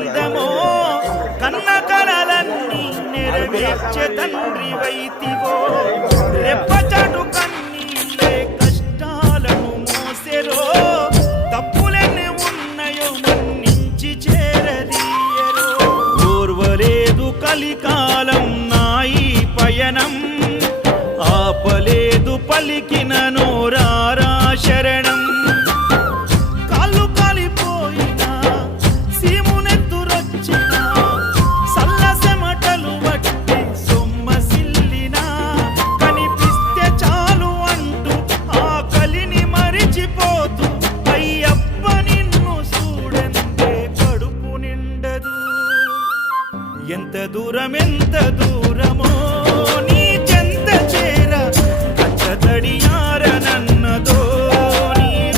ఆనందమో కన్న కలలన్నీ నెరవేర్చే తండ్రి వైతివో రెప్పచాటు కన్నీళ్ళే కష్టాలను మోసెరో తప్పులెన్ని ఉన్నాయో మన్నించి చేరదీయరో ఓర్వలేదు కలికాలం నాయి పయనం ఆపలేదు పలికిన నోరారా శరణం కాళ్ళు కాలిపోయినా సీమునెత్తురొచ్చినా సల్ల సెమటలు వట్టి సొమ్మసిల్లినా కనిపిస్తే చాలు అంటూ ఆకలిని మరిచిపోతూ అయ్యప్ప నిన్ను చూడందే కడుపు నిండదు ఎంత దూరం